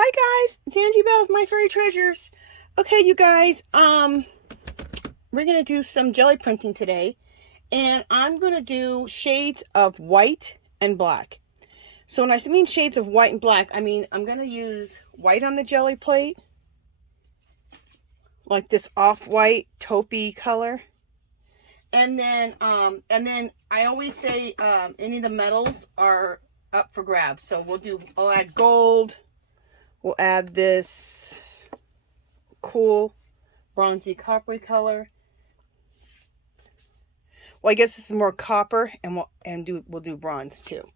Hi guys, it's Angie Bell with My Fairy Treasures. Okay, you guys, we're gonna do some jelly printing today, and I'm gonna do shades of white and black. So when I mean shades of white and black, I mean I'm gonna use white on the jelly plate, like this off-white taupey color, and then I always say any of the metals are up for grabs. So I'll add gold. We'll add this cool bronzy coppery color. Well, I guess this is more copper, and we'll do bronze too.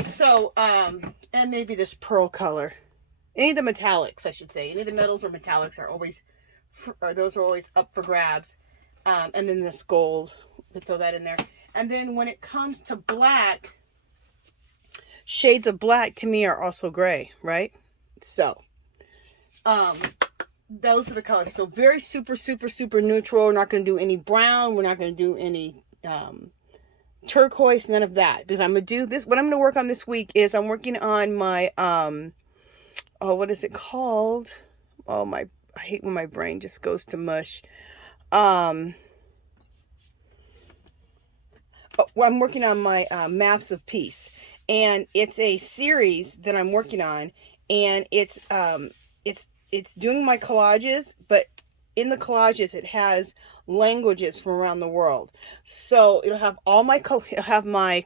So and maybe this pearl color. Any of the metallics, I should say. Any of the metals or metallics are always up for grabs. And then this gold, we'll throw that in there. And then when it comes to black, shades of black to me are also gray, right? So, those are the colors. So very super neutral. We're not going to do any brown. We're not going to do any turquoise, none of that. Because I'm going to do this. What I'm going to work on this week is I'm working on my, what is it called? I hate when my brain just goes to mush. I'm working on my Maps of Peace. And it's a series that I'm working on. And it's doing my collages, but in the collages it has languages from around the world. So it'll have my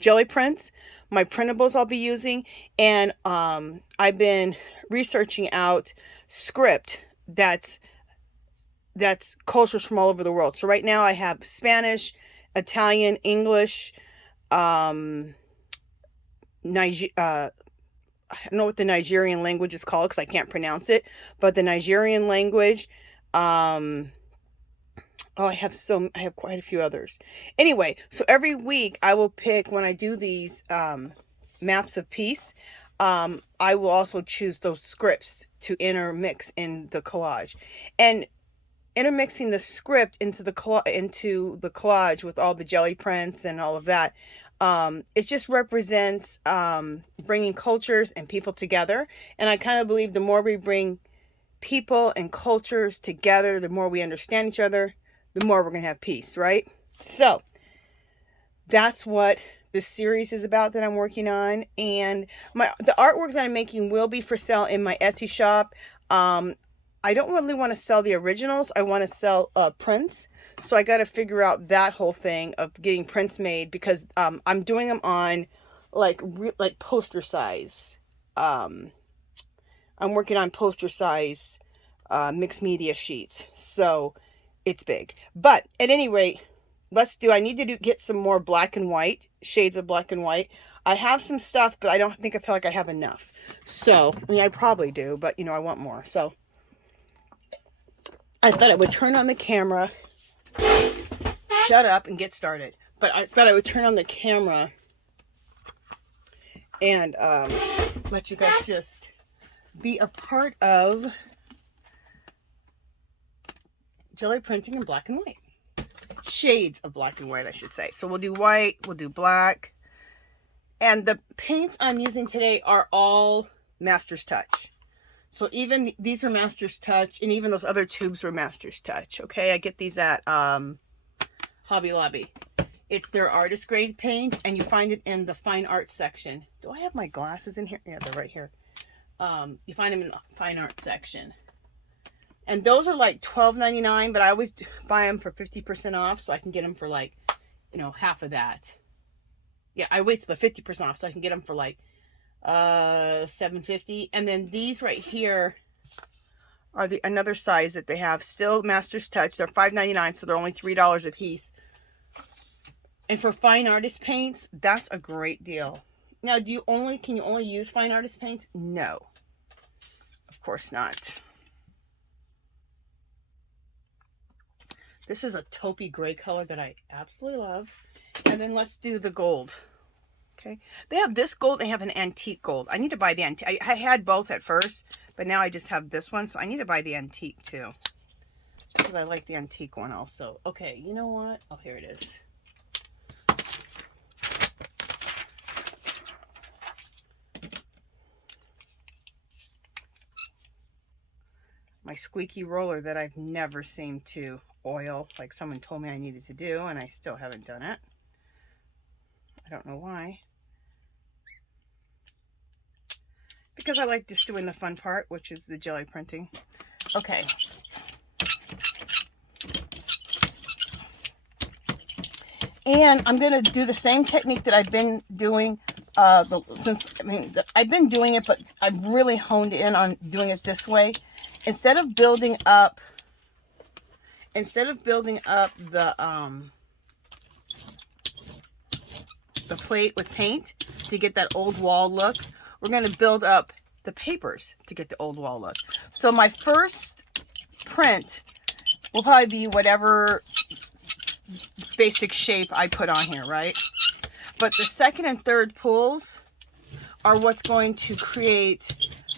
jelly prints, my printables I'll be using, and I've been researching out script that's cultures from all over the world. So right now I have Spanish, Italian, English, I don't know what the Nigerian language is called because I can't pronounce it, but the Nigerian language, I have quite a few others. Anyway, so every week I will pick, when I do these Maps of Peace, I will also choose those scripts to intermix in the collage. And intermixing the script into the collage with all the jelly prints and all of that, it just represents bringing cultures and people together. And I kind of believe the more we bring people and cultures together, the more we understand each other, the more we're going to have peace, right? So that's what this series is about that I'm working on. And the artwork that I'm making will be for sale in my Etsy shop. I don't really want to sell the originals. I want to sell prints. So I got to figure out that whole thing of getting prints made, because I'm doing them on like poster size. I'm working on poster size mixed media sheets. So it's big. But at any rate, I need to get some more black and white, shades of black and white. I have some stuff, but I feel like I have enough. So, I mean, I probably do, but I want more. So I thought I would turn on the camera, shut up, and get started. But I thought I would turn on the camera and let you guys just be a part of jelly printing in black and white. Shades of black and white, I should say. So we'll do white, we'll do black. And the paints I'm using today are all Master's Touch. So even these are Master's Touch, and even those other tubes were Master's Touch. Okay, I get these at Hobby Lobby. It's their artist grade paint, and you find it in the fine art section. Do I have my glasses in here? Yeah, they're right here. You find them in the fine art section. And those are like $12.99, but I always buy them for 50% off, so I can get them for like, half of that. Yeah, I wait till the 50% off so I can get them for like $7.50. And then these right here are another size that they have, still Master's Touch. They're $5.99, so they're only $3 a piece. And for fine artist paints, that's a great deal. Now, can you only use fine artist paints? No, of course not. This is a taupey gray color that I absolutely love. And then let's do the gold. Okay, they have this gold, they have an antique gold. I need to buy the antique. I had both at first, but now I just have this one, so I need to buy the antique too, because I like the antique one also. Okay, you know what? Oh, here it is. my squeaky roller that I've never seemed to oil like someone told me I needed to do, and I still haven't done it. I don't know why. Because I like just doing the fun part, which is the jelly printing. Okay. And I'm going to do the same technique that I've been doing I've been doing it, but I've really honed in on doing it this way. Instead of building up the plate with paint to get that old wall look, we're going to build up the papers to get the old wall look. So my first print will probably be whatever basic shape I put on here, right? But the second and third pulls are what's going to create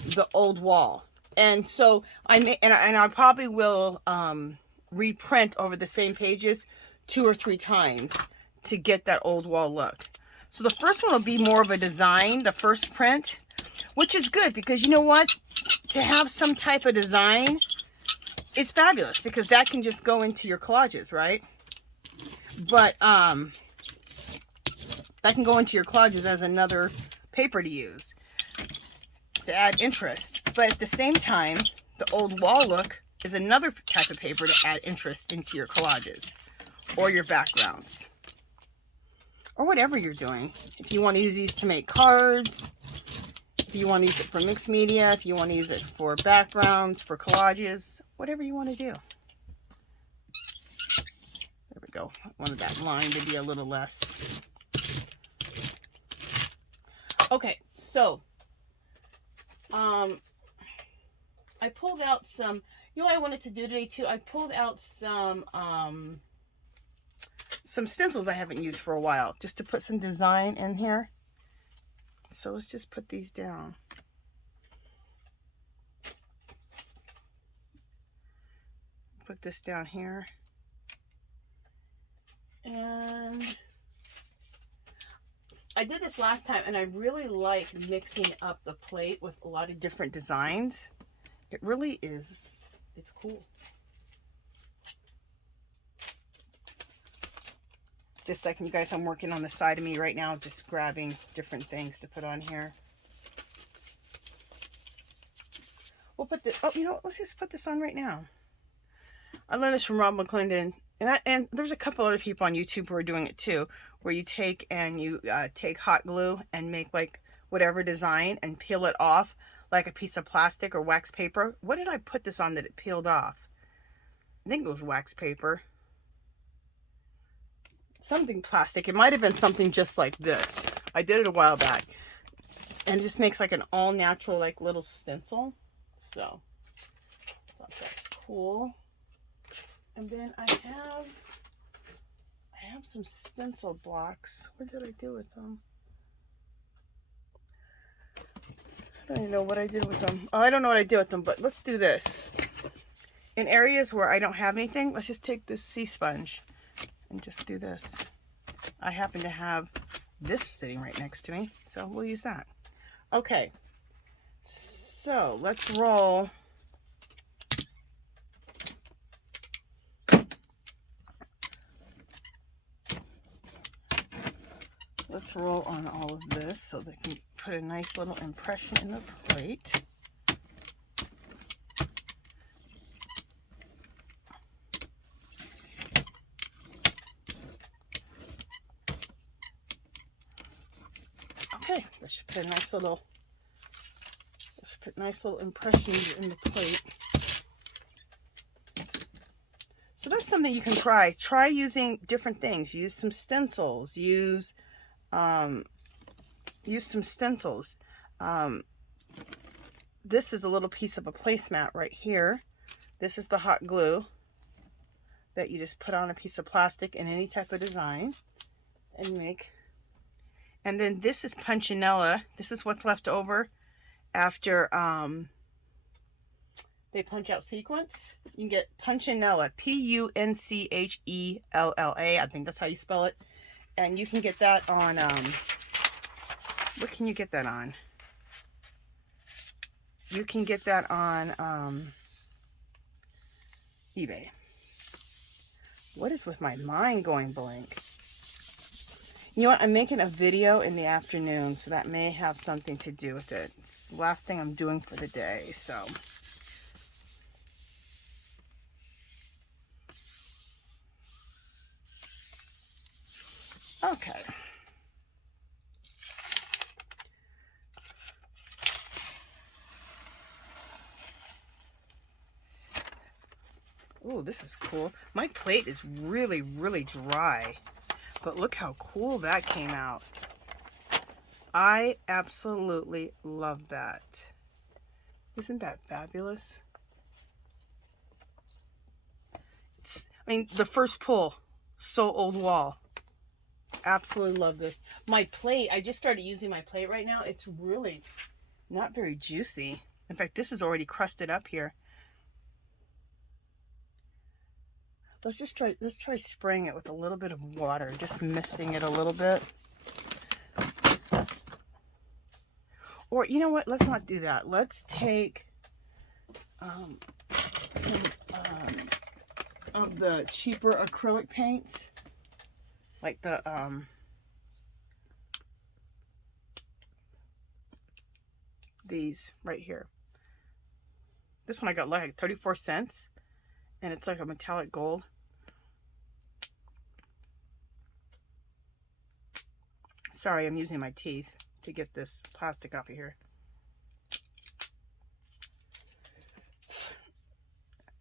the old wall. And so I probably will reprint over the same pages 2 or 3 times to get that old wall look. So the first one will be more of a design, the first print, which is good because you know what? To have some type of design is fabulous because that can just go into your collages, right? But that can go into your collages as another paper to use to add interest. But at the same time, the old wall look is another type of paper to add interest into your collages or your backgrounds or whatever you're doing. If you want to use these to make cards, if you want to use it for mixed media, if you want to use it for backgrounds, for collages, whatever you want to do. There we go. I wanted that line to be a little less. Okay, so I pulled out some, you know what I wanted to do today too? I pulled out some stencils I haven't used for a while, just to put some design in here. So let's just put these down. Put this down here. And I did this last time and I really like mixing up the plate with a lot of different designs. It really is, it's cool. Just like you guys, I'm working on the side of me right now, just grabbing different things to put on here. We'll put this, oh, you know what, let's just put this on right now. I learned this from Rob McClendon, and there's a couple other people on YouTube who are doing it too, where you take and you take hot glue and make like whatever design and peel it off like a piece of plastic or wax paper. What did I put this on that it peeled off? I think it was wax paper. Something plastic. It might have been something just like this. I did it a while back. And it just makes like an all natural like little stencil. So, I thought that's cool. And then I have some stencil blocks. What did I do with them? I don't even know what I did with them. Oh, I don't know what I did with them, but let's do this. In areas where I don't have anything, let's just take this sea sponge and just do this. I happen to have this sitting right next to me, so we'll use that. Okay, so let's roll. Let's roll on all of this so they can put a nice little impression in the plate. Okay, that should put a nice little, impressions in the plate. So that's something you can try. Try using different things. Use some stencils. Use some stencils. This is a little piece of a placemat right here. This is the hot glue that you just put on a piece of plastic in any type of design and make. And then this is punchinella. This is what's left over after they punch out sequins. You can get punchinella, P-U-N-C-H-E-L-L-A. I think that's how you spell it. And you can get that on, what can you get that on? You can get that on eBay. What is with my mind going blank? You know what? I'm making a video in the afternoon, so that may have something to do with it. It's the last thing I'm doing for the day, so. Okay. Oh, this is cool. My plate is really, really dry. But look how cool that came out. I absolutely love that. Isn't that fabulous? I mean, the first pull, so old wall. Absolutely love this. My plate, I just started using my plate right now. It's really not very juicy. In fact, this is already crusted up here. Let's try spraying it with a little bit of water, just misting it a little bit. Or, you know what, let's not do that. Let's take some of the cheaper acrylic paints, like the these right here. This one I got like 34 cents, and it's like a metallic gold. Sorry, I'm using my teeth to get this plastic off of here.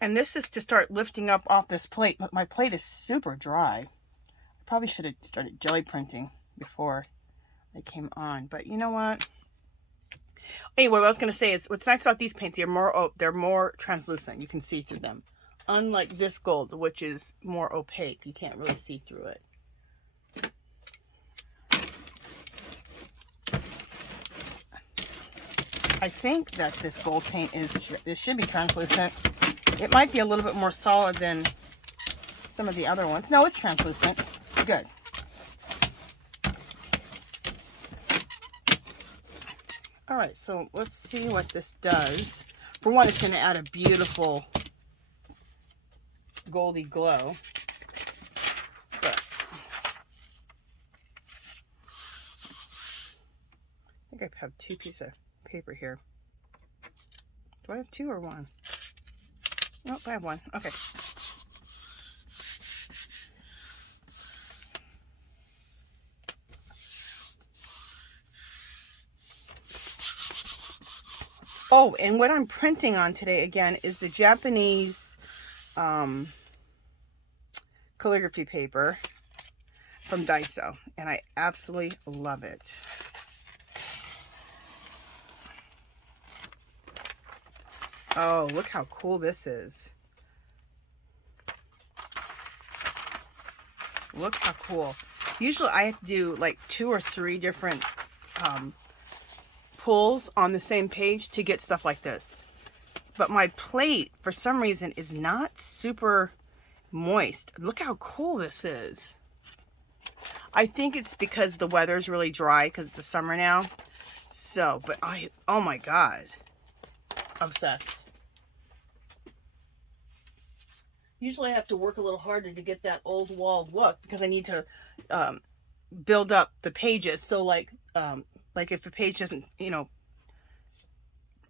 And this is to start lifting up off this plate, but my plate is super dry. I probably should have started jelly printing before I came on, but you know what? Anyway, what I was going to say is what's nice about these paints, they're more translucent. You can see through them. Unlike this gold, which is more opaque. You can't really see through it. I think that this gold paint should be translucent. It might be a little bit more solid than some of the other ones. No, it's translucent. Good. All right, so let's see what this does. For one, it's going to add a beautiful goldy glow. But I think I have 2 pieces of paper here. Do I have 2 or 1? Nope, I have 1. Okay. Oh, and what I'm printing on today again is the Japanese calligraphy paper from Daiso, and I absolutely love it. Oh, look how cool this is. Look how cool. Usually I have to do like 2 or 3 different pulls on the same page to get stuff like this. But my plate, for some reason, is not super moist. Look how cool this is. I think it's because the weather's really dry because it's the summer now. So, but oh my God. Obsessed. Usually I have to work a little harder to get that old wall look because I need to build up the pages. So like if a page doesn't, you know,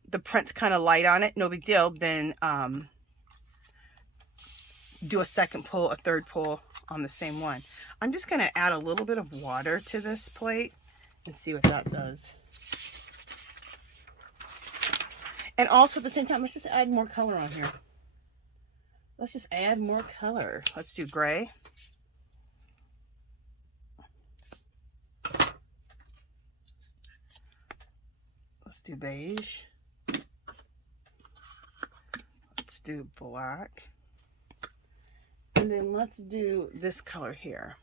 the print's kind of light on it, no big deal, then do a second pull, a third pull on the same one. I'm just going to add a little bit of water to this plate and see what that does. And also at the same time, let's just add more color on here. Let's just add more color. Let's do gray. Let's do beige. Let's do black. And then let's do this color here.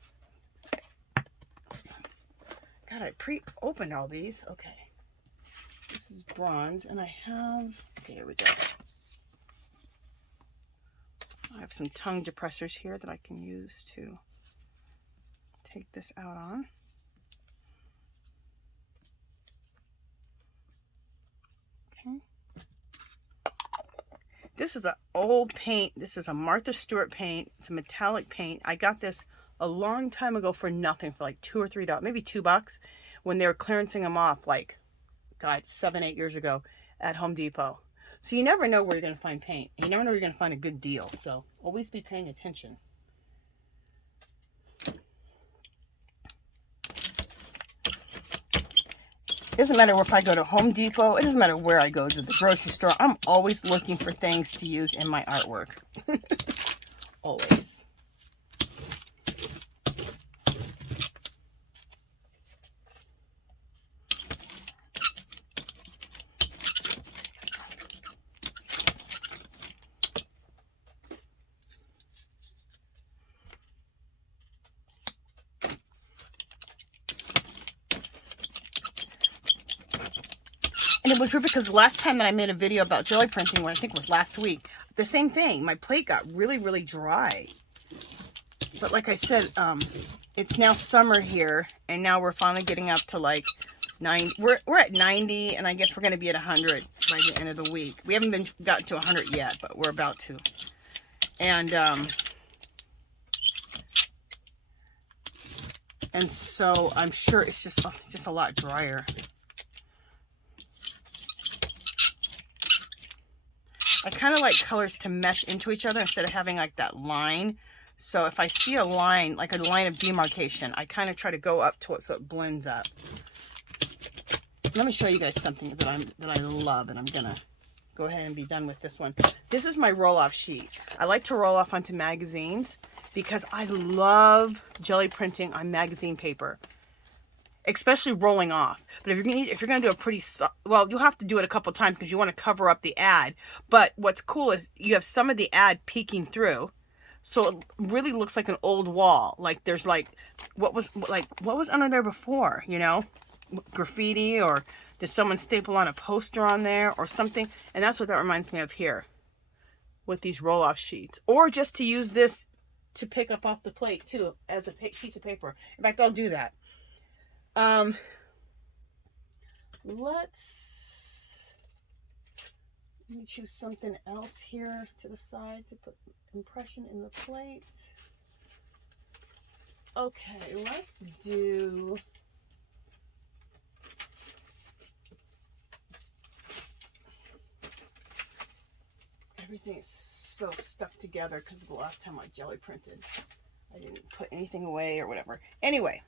God, I pre-opened all these. Okay. This is bronze, and I have, okay, here we go. I have some tongue depressors here that I can use to take this out on. Okay. This is an old paint. This is a Martha Stewart paint. It's a metallic paint. I got this a long time ago for nothing, for like $2 or $3, maybe $2, when they were clearancing them off, like, God, 7, 8 years ago at Home Depot. So you never know where you're going to find paint. You never know where you're going to find a good deal. So always be paying attention. It doesn't matter if I go to Home Depot. It doesn't matter where I go, to the grocery store. I'm always looking for things to use in my artwork. Always. And it was weird because the last time that I made a video about jelly printing, what I think was last week, the same thing. My plate got really, really dry. But like I said, it's now summer here, and now we're finally getting up to like 90. We're at 90, and I guess we're going to be at 100 by the end of the week. We haven't gotten to 100 yet, but we're about to. And so I'm sure it's just a lot drier. I kind of like colors to mesh into each other instead of having like that line. So if I see a line, like a line of demarcation, I kind of try to go up to it so it blends up. Let me show you guys something that I love, and I'm gonna go ahead and be done with this one. This is my roll-off sheet. I like to roll off onto magazines because I love jelly printing on magazine paper, especially rolling off. But if you're gonna do a pretty, well, you'll have to do it a couple times because you want to cover up the ad. But what's cool is you have some of the ad peeking through, so it really looks like an old wall. Like there's like what was under there before, you know, graffiti, or did someone staple on a poster on there or something? And that's what that reminds me of here with these roll-off sheets, or just to use this to pick up off the plate too as a piece of paper. In fact, I'll do that. Let me choose something else here to the side to put impression in the plate. Okay, let's do everything is so stuck together because of the last time I jelly printed. I didn't put anything away or whatever. Anyway,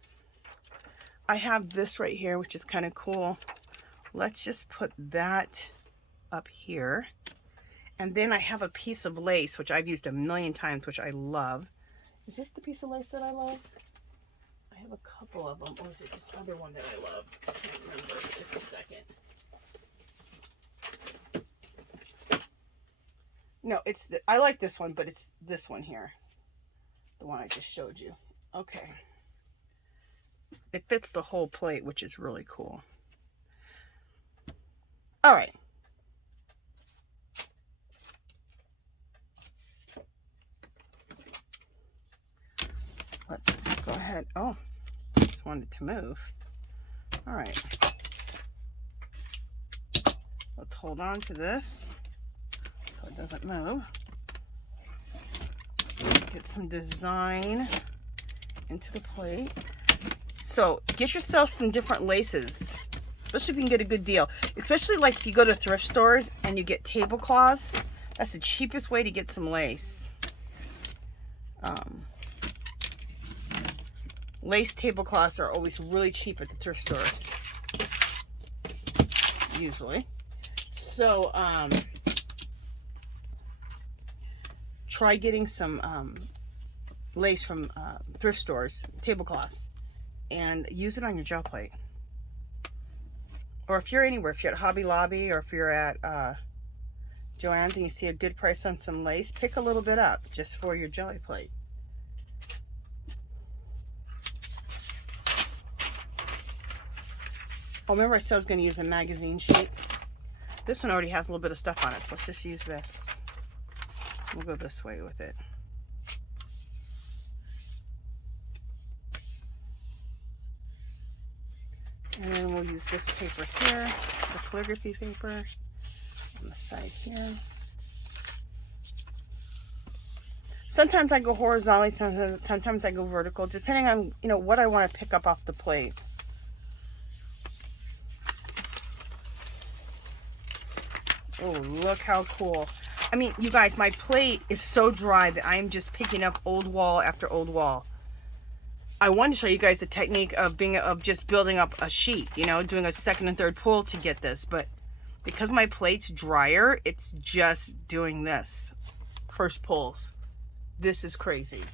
I have this right here, which is kind of cool. Let's just put that up here. And then I have a piece of lace, which I've used a million times, which I love. Is this the piece of lace that I love? I have a couple of them. Or is it this other one that I love? I can't remember. Just a second. No, I like this one, but it's this one here. The one I just showed you. Okay. It fits the whole plate, which is really cool. All right. Let's go ahead. Oh, just wanted to move. All right. Let's hold on to this so it doesn't move. Get some design into the plate. So get yourself some different laces, especially if you can get a good deal. Especially like if you go to thrift stores and you get tablecloths, that's the cheapest way to get some lace. Lace tablecloths are always really cheap at the thrift stores, usually. So try getting some lace from thrift stores, tablecloths, and use it on your gel plate. Or if you're anywhere, if you're at Hobby Lobby or if you're at Joann's and you see a good price on some lace, pick a little bit up just for your jelly plate. Oh, remember I said I was going to use a magazine sheet? This one already has a little bit of stuff on it, so let's just use this. We'll go this way with it. And then we'll use this paper here, the calligraphy paper on the side here. Sometimes I go horizontally, sometimes I go vertical, depending on, you know, what I want to pick up off the plate. Oh, look how cool. I mean, you guys, my plate is so dry that I'm just picking up old wall after old wall. I wanted to show you guys the technique of just building up a sheet, you know, doing a second and third pull to get this, but because my plate's drier, it's just doing this. First pulls. This is crazy.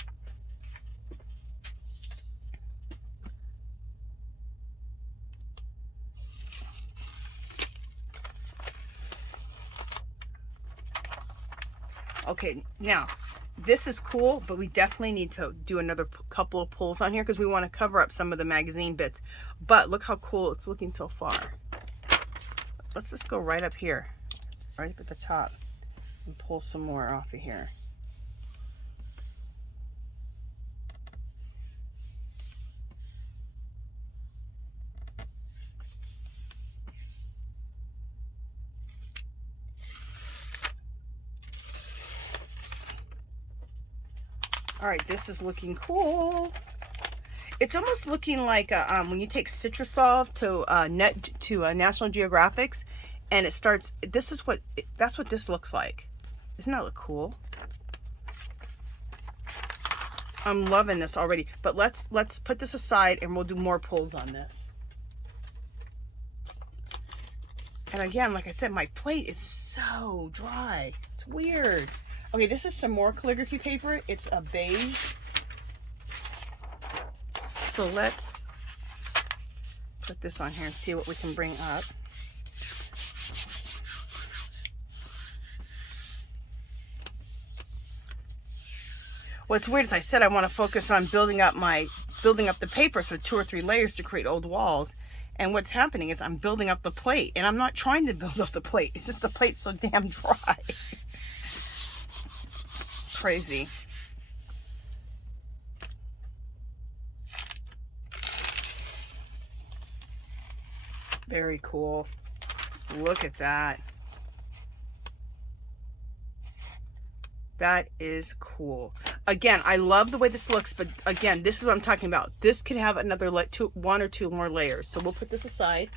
Okay, now this is cool, but we definitely need to do another couple of pulls on here because we want to cover up some of the magazine bits. But look how cool it's looking so far. Let's just go right up here, right up at the top, and pull some more off of here. All right, this is looking cool. It's almost looking like when you take Citrusolve to National Geographics, and it starts. That's what this looks like. Doesn't that look cool? I'm loving this already. But let's put this aside, and we'll do more pulls on this. And again, like I said, my plate is so dry. It's weird. Okay, this is some more calligraphy paper. It's a beige. So let's put this on here and see what we can bring up. What's weird is I said I want to focus on building up the paper, so 2 or 3 layers to create old walls. And what's happening is I'm building up the plate, and I'm not trying to build up the plate. It's just the plate's so damn dry. Crazy. Very cool. Look at that. That is cool. Again, I love the way this looks, but again, this is what I'm talking about. This could have another 1 or 2 more layers. So we'll put this aside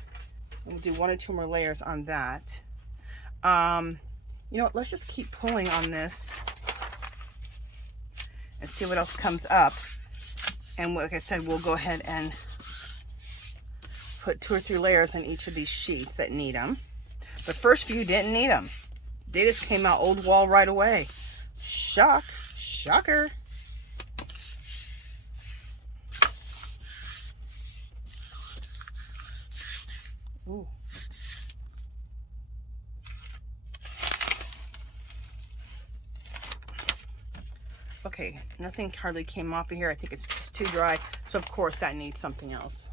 and we'll do 1 or 2 more layers on that. You know what? Let's just keep pulling on this and see what else comes up. And like I said, we'll go ahead and put 2 or 3 layers on each of these sheets that need them. The first few didn't need them. They just came out old wall right away. Shocker. Ooh. Okay, nothing hardly came off of here. I think it's just too dry. So of course that needs something else.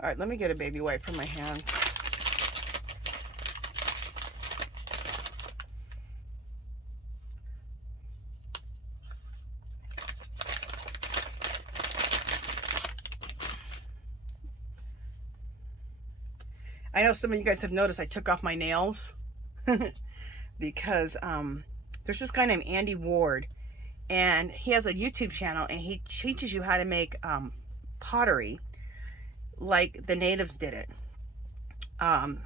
All right, let me get a baby wipe for my hands. I know some of you guys have noticed I took off my nails because there's this guy named Andy Ward, and he has a YouTube channel, and he teaches you how to make pottery like the natives did it. And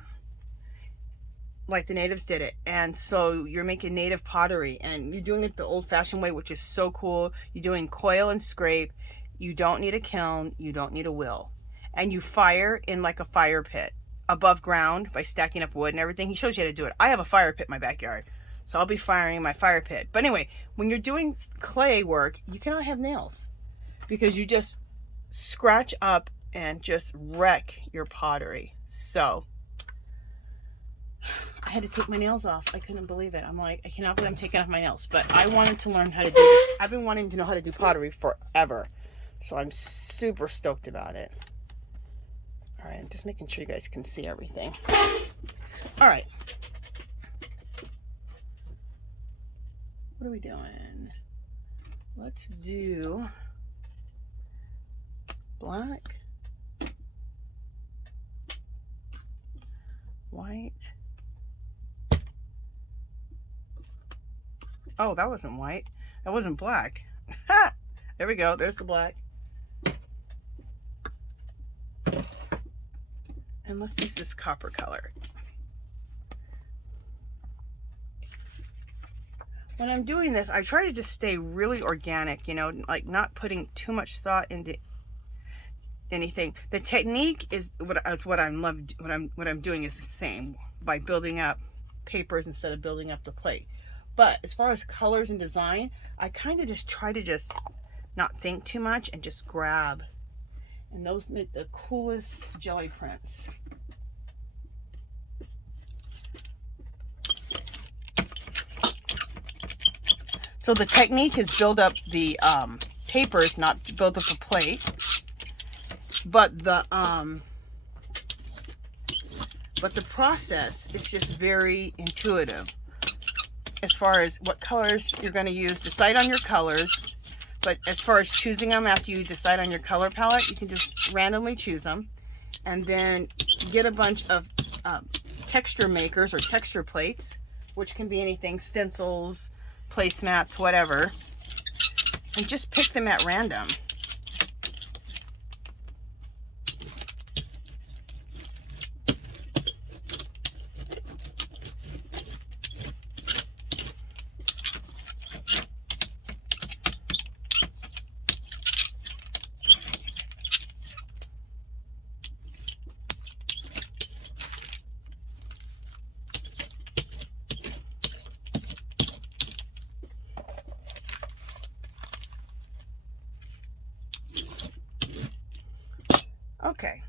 so you're making native pottery, and you're doing it the old-fashioned way, which is so cool. You're doing coil and scrape. You don't need a kiln. You don't need a wheel. And you fire in like a fire pit above ground by stacking up wood and everything. He shows you how to do it. I have a fire pit in my backyard, so I'll be firing in my fire pit. But anyway, when you're doing clay work, you cannot have nails because you just scratch up and just wreck your pottery. So I had to take my nails off. I couldn't believe it. I'm like, I cannot believe I'm taking off my nails. But I wanted to learn how to do this. I've been wanting to know how to do pottery forever. So I'm super stoked about it. All right, I'm just making sure you guys can see everything. All right. What are we doing? Let's do black, white. Oh, that wasn't white. That wasn't black. There we go. There's the black. And let's use this copper color. When I'm doing this, I try to just stay really organic, you know, like not putting too much thought into anything. The technique is what I'm doing is the same, by building up papers instead of building up the plate. But as far as colors and design, I kind of just try to just not think too much and just grab. And those make the coolest jelly prints. So the technique is build up the papers, not build up a plate. But the process is just very intuitive. As far as what colors you're going to use, decide on your colors. But as far as choosing them, after you decide on your color palette, you can just randomly choose them. And then get a bunch of texture makers or texture plates, which can be anything, stencils, placemats, whatever. And just pick them at random. Okay,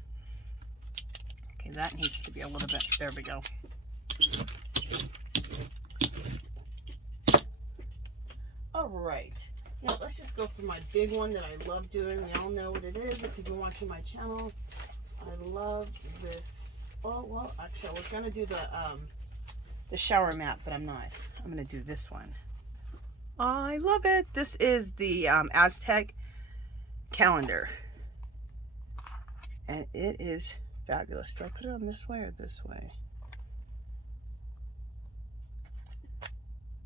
that needs to be a little bit, there we go. All right, now let's just go for my big one that I love doing. We all know what it is if you've been watching my channel. I love this. Oh, well, actually, I was gonna do the shower mat, but I'm not. I'm gonna do this one. I love it. This is the Aztec Calendar. And it is fabulous. Do I put it on this way or this way?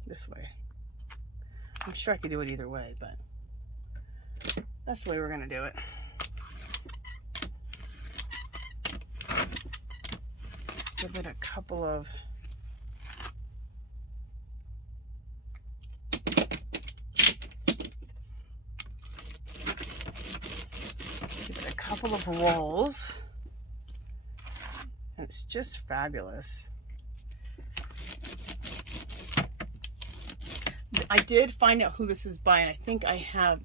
This way. I'm sure I could do it either way, but that's the way we're going to do it. Give it a couple of rolls, and it's just fabulous. I did find out who this is by, and I think I have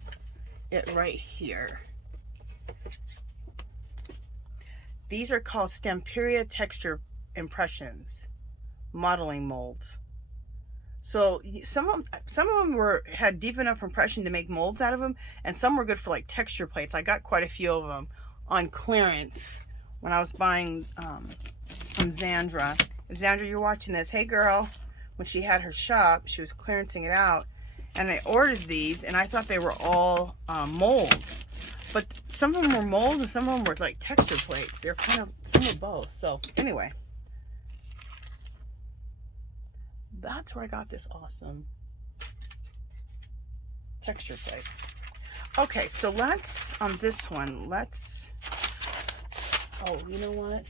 it right here. These are called Stamperia Texture Impressions modeling molds. So some of them had deep enough impression to make molds out of them, and some were good for like texture plates. I got quite a few of them on clearance when I was buying from Zandra. If Zandra, you're watching this, hey girl, when she had her shop, she was clearancing it out, and I ordered these, and I thought they were all molds, but some of them were molds and some of them were like texture plates. They're kind of, some of both. So anyway, that's where I got this awesome texture plate. Okay, so let's, on this one, let's, oh, you know what?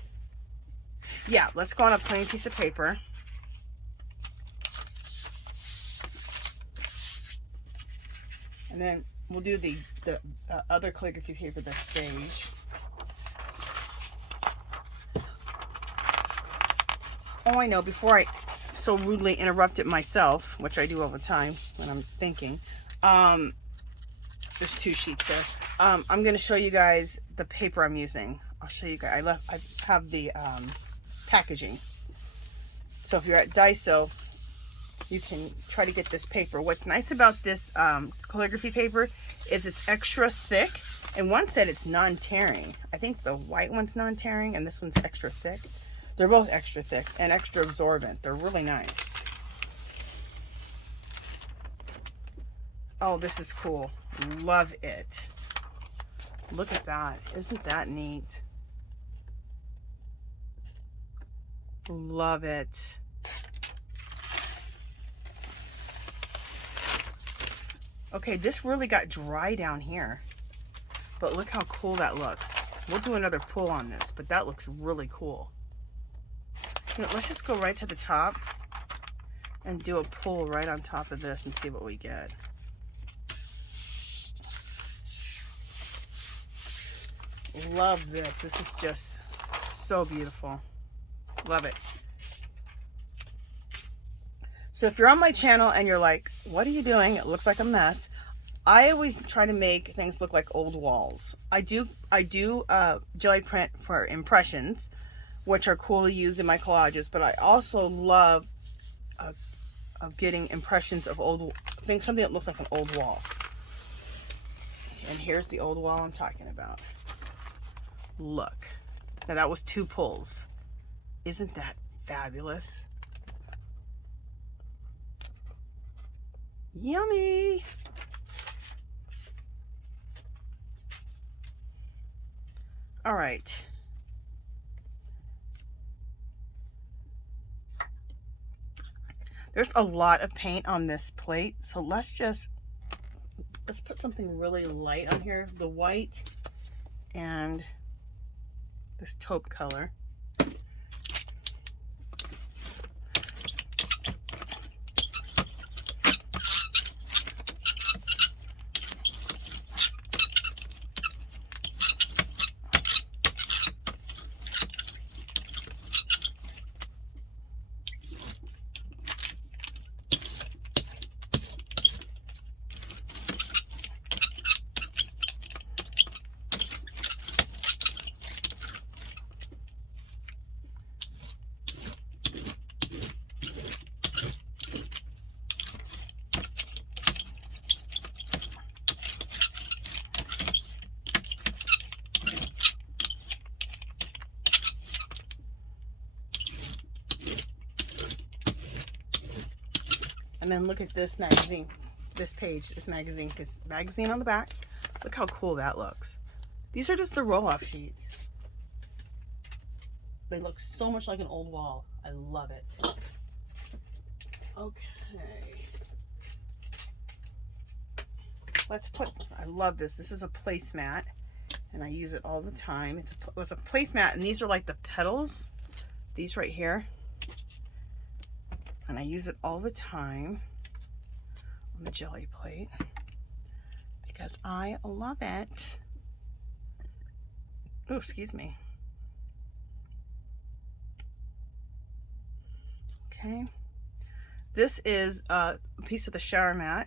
Yeah, let's go on a plain piece of paper. And then we'll do the other calligraphy paper that's beige. Oh, I know, before I so rudely interrupted myself, which I do all the time when I'm thinking, there's two sheets there. I'm going to show you guys the paper I'm using. I'll show you guys. I have the packaging. So if you're at Daiso, you can try to get this paper. What's nice about this calligraphy paper is it's extra thick. And one said it's non-tearing. I think the white one's non-tearing and this one's extra thick. They're both extra thick and extra absorbent. They're really nice. Oh, this is cool. Love it. Look at that. Isn't that neat? Love it. Okay, this really got dry down here, but look how cool that looks. We'll do another pull on this, but that looks really cool. You know, let's just go right to the top and do a pull right on top of this and see what we get. Love this. This is just so beautiful. Love it. So if you're on my channel and you're like, what are you doing? It looks like a mess. I always try to make things look like old walls. I do jelly print for impressions, which are cool to use in my collages, but I also love getting impressions of old things, something that looks like an old wall. And here's the old wall I'm talking about. Look. Now that was 2 pulls. Isn't that fabulous? Yummy! All right. There's a lot of paint on this plate, so let's put something really light on here. The white and this taupe color. And then look at this magazine, this page, this magazine, because magazine on the back. Look how cool that looks. These are just the roll-off sheets. They look so much like an old wall. I love it. Okay. Let's put, I love this. This is a placemat, and I use it all the time. It was a placemat, and these are like the petals. These right here. And I use it all the time on the jelly plate because I love it. Oh, excuse me. Okay. This is a piece of the shower mat.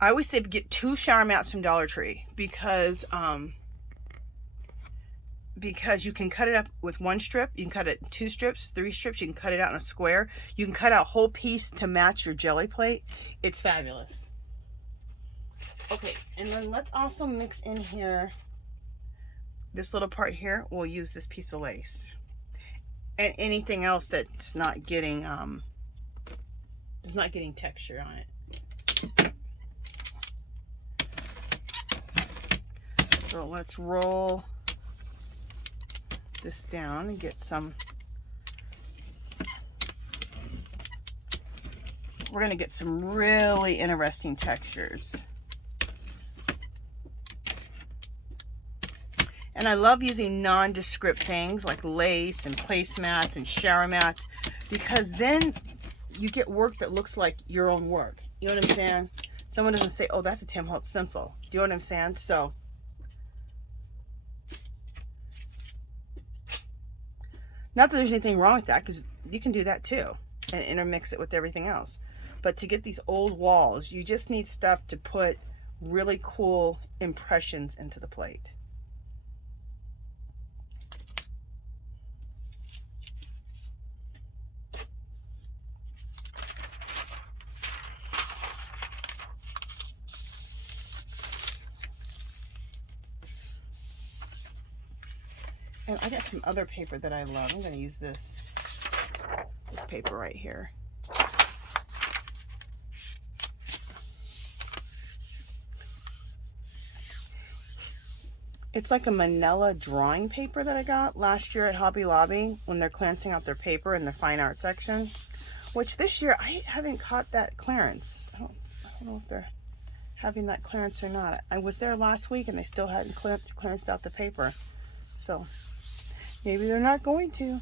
I always say get 2 shower mats from Dollar Tree because you can cut it up with 1 strip, you can cut it in 2 strips, 3 strips, you can cut it out in a square, you can cut out a whole piece to match your jelly plate. It's fabulous. Okay, and then let's also mix in here, this little part here, we'll use this piece of lace. And anything else that's not getting, texture on it. So let's roll this down and get some, we're going to get some really interesting textures. And I love using nondescript things like lace and placemats and shower mats because then you get work that looks like your own work. You know what I'm saying? Someone doesn't say, oh, that's a Tim Holtz stencil. Do you know what I'm saying? So not that there's anything wrong with that, because you can do that too and intermix it with everything else. But to get these old walls, you just need stuff to put really cool impressions into the plate. And I got some other paper that I love. I'm going to use this paper right here. It's like a manila drawing paper that I got last year at Hobby Lobby when they're cleansing out their paper in the fine art section. Which this year, I haven't caught that clearance. don't know if they're having that clearance or not. I was there last week and they still hadn't clearanced out the paper. So maybe they're not going to.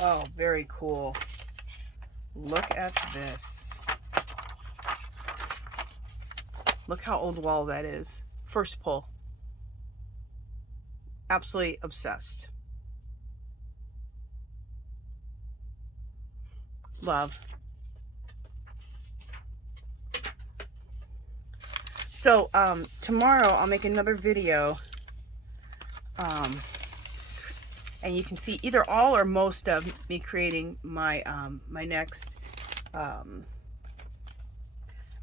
Oh, very cool. Look at this. Look how old wall that is. First pull. Absolutely obsessed. Love. So tomorrow I'll make another video, and you can see either all or most of me creating my my next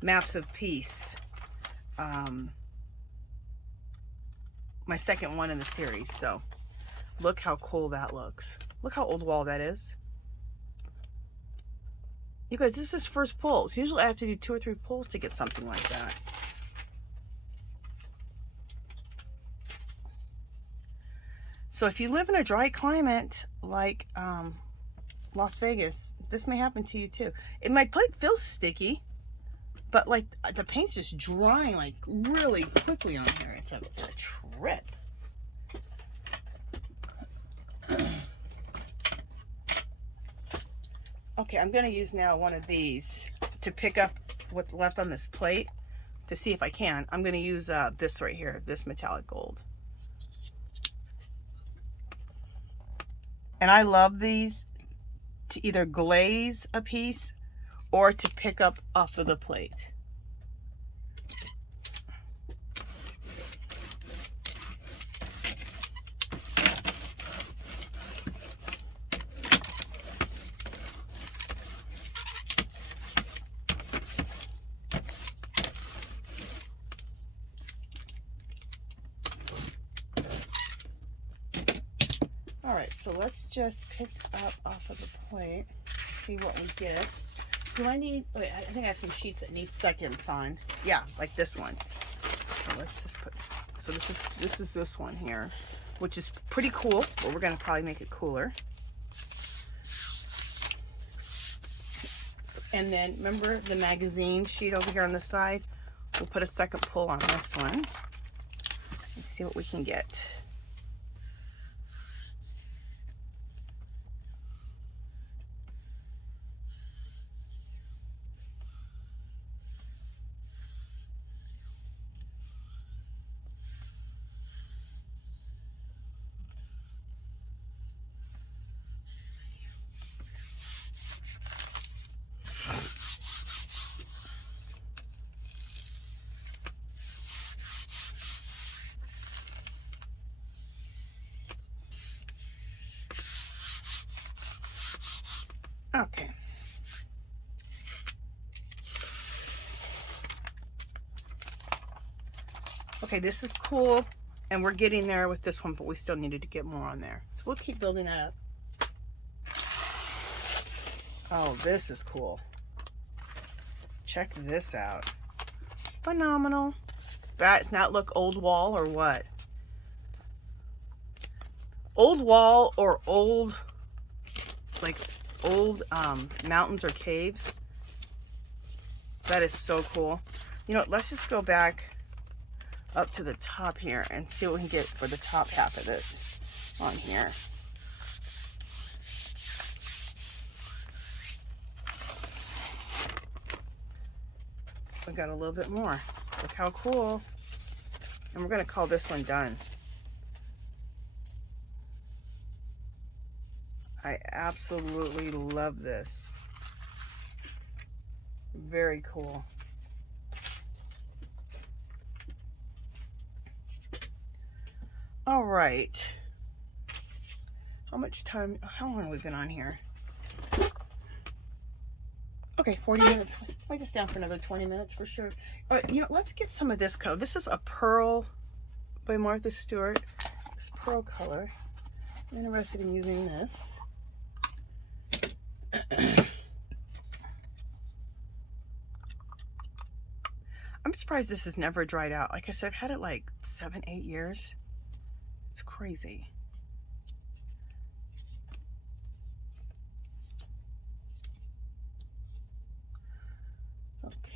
maps of peace, my second one in the series. So look how cool that looks. Look how old wall that is. You guys, this is first pulls. Usually I have to do 2 or 3 pulls to get something like that. So if you live in a dry climate like Las Vegas, this may happen to you too. My plate feels sticky, but like the paint's just drying like really quickly on here. It's a trip. Okay, I'm going to use now one of these to pick up what's left on this plate to see if I can. I'm going to use this right here, this metallic gold. And I love these to either glaze a piece or to pick up off of the plate. All right, so let's just pick up off of the plate, see what we get. Do I need, wait, I think I have some sheets that need seconds on. Yeah, like this one. So let's just put, so this is this one here, which is pretty cool, but we're gonna probably make it cooler. And then remember the magazine sheet over here on the side? We'll put a second pull on this one and see what we can get. Okay. Okay, this is cool, and we're getting there with this one, but we still needed to get more on there. So we'll keep building that up. Oh, this is cool. Check this out. Phenomenal. Does not look old wall or what? Old wall or old, like old mountains or caves. That is so cool. You know what, let's just go back up to the top here and see what we can get for the top half of this on here. We got a little bit more. Look how cool. And we're going to call this one done. I absolutely love this. Very cool. All right. How much time, how long have we been on here? Okay, 40 minutes. Write this down for another 20 minutes for sure. All right, you know, let's get some of this color. This is a pearl by Martha Stewart. This pearl color. I'm interested in using this. I'm surprised this has never dried out. Like I said, I've had it like 7, 8 years. It's crazy.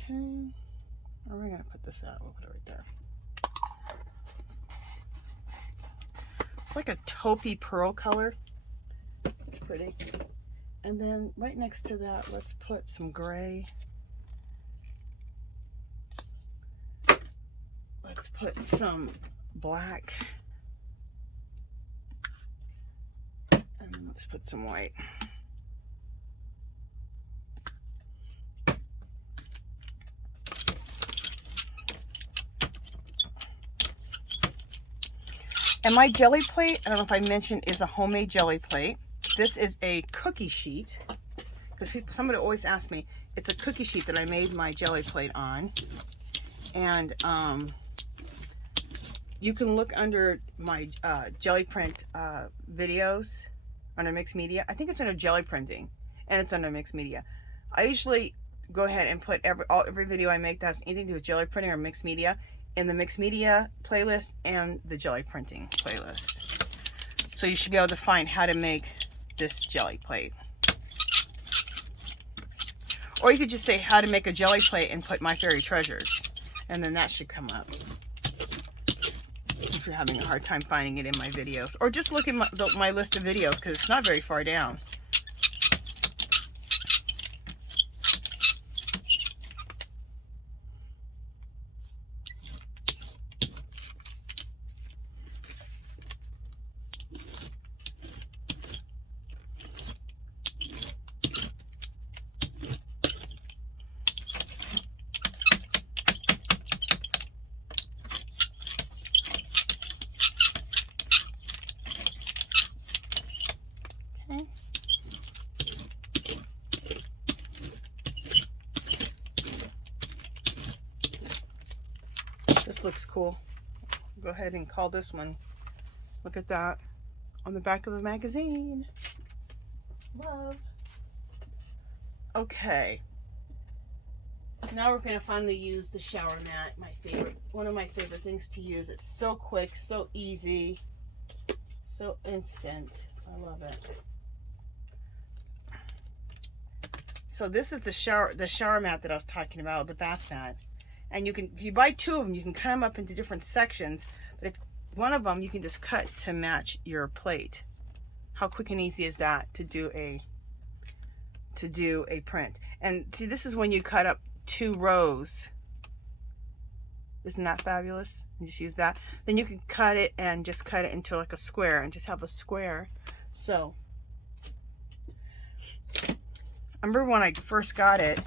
Okay. Where are we going to put this at? We'll put it right there. It's like a taupey pearl color. It's pretty. And then right next to that, let's put some gray. Let's put some black. And then let's put some white. And my jelly plate, I don't know if I mentioned, is a homemade jelly plate. This is a cookie sheet. Because somebody always asks me, it's a cookie sheet that I made my jelly plate on. And you can look under my jelly print videos under mixed media. I think it's under jelly printing, and it's under mixed media. I usually go ahead and put every video I make that has anything to do with jelly printing or mixed media in the mixed media playlist and the jelly printing playlist. So you should be able to find how to make this jelly plate. Or you could just say how to make a jelly plate and put My Fairy Treasures, and then that should come up if you're having a hard time finding it in my videos. Or just look at my list of videos, because it's not very far down. This looks cool. Go ahead and call this one. Look at that on the back of the magazine. Love. Okay. Now we're going to finally use the shower mat. One of my favorite things to use. It's so quick, so easy, so instant. I love it. So this is the shower mat that I was talking about, the bath mat. And you can, if you buy two of them, you can cut them up into different sections. But if one of them, you can just cut to match your plate. How quick and easy is that to do a print? And see, this is when you cut up 2 rows. Isn't that fabulous? You just use that. Then you can cut it and just cut it into like a square and just have a square. So I remember when I first got it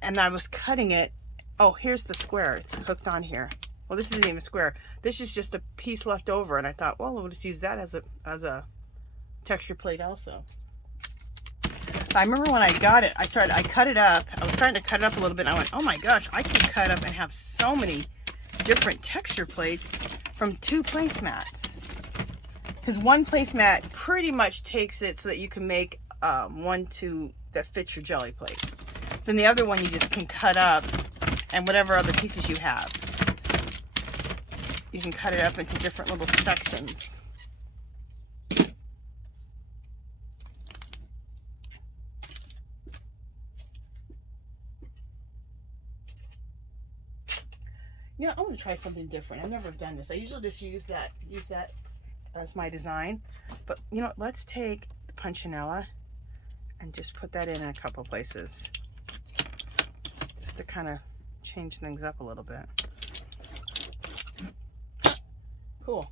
and I was cutting it. Oh, here's the square. It's hooked on here. Well, this isn't even square. This is just a piece left over, and I thought, well, we'll just use that as a texture plate also. I remember when I got it, I cut it up. I was trying to cut it up a little bit, and I went, oh my gosh, I can cut up and have so many different texture plates from 2 placemats. Because one placemat pretty much takes it so that you can make one that fits your jelly plate. Then the other one you just can cut up, and whatever other pieces you have, you can cut it up into different little sections. Yeah, I want to try something different. I've never done this. I usually just use that as my design. But you know, let's take the punchinella and just put that in a couple places, just to kind of change things up a little bit. Cool.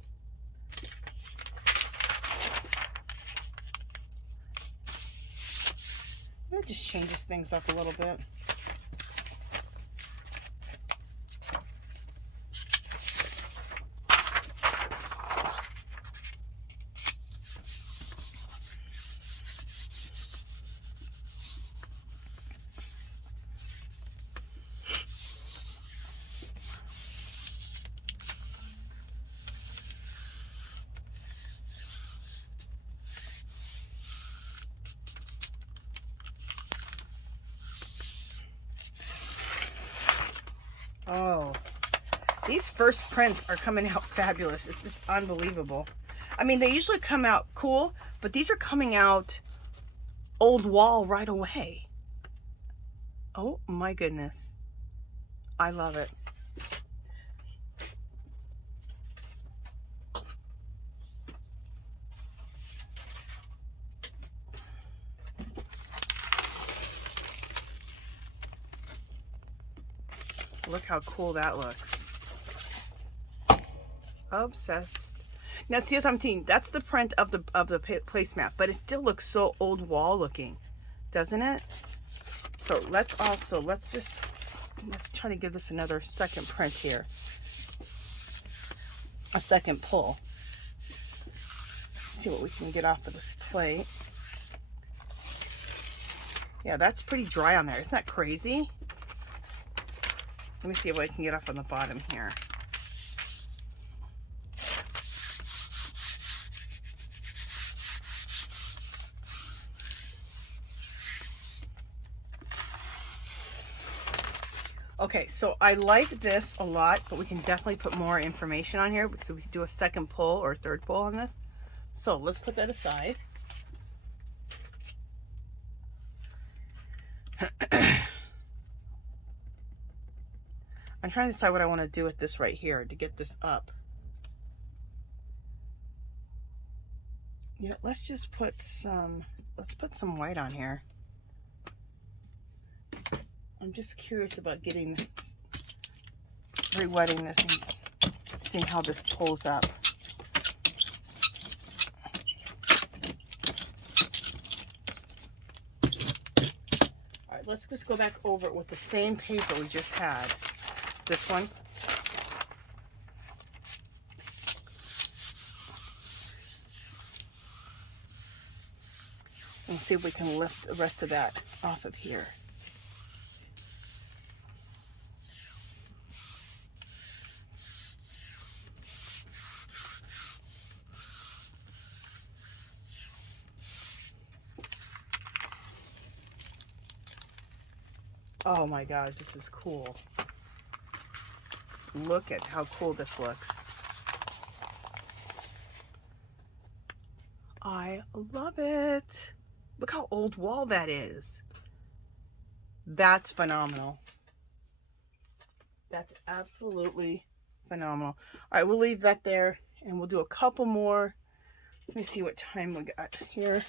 That just changes things up a little bit. Oh, these first prints are coming out fabulous. It's just unbelievable. I mean, they usually come out cool, but these are coming out old wall right away. Oh my goodness. I love it. Look how cool that looks. Obsessed. Now see, as I'm seeing, that's the print of the placemat, but it still looks so old wall looking, doesn't it? So let's try to give this another second print here. A second pull. See what we can get off of this plate. Yeah, that's pretty dry on there. Isn't that crazy? Let me see what I can get off on the bottom here. Okay, so I like this a lot, but we can definitely put more information on here, so we can do a second pull or a third pull on this. So let's put that aside. I'm trying to decide what I want to do with this right here to get this up. Yeah, let's just put some, let's put some white on here. I'm just curious about getting this, re-wetting this and seeing how this pulls up. All right, let's just go back over it with the same paper we just had. This one. And see if we can lift the rest of that off of here. Oh my gosh, this is cool. Look at how cool this looks. I love it. Look how old wall that is. That's phenomenal. That's absolutely phenomenal. All right, we'll leave that there and we'll do a couple more. Let me see what time we got here.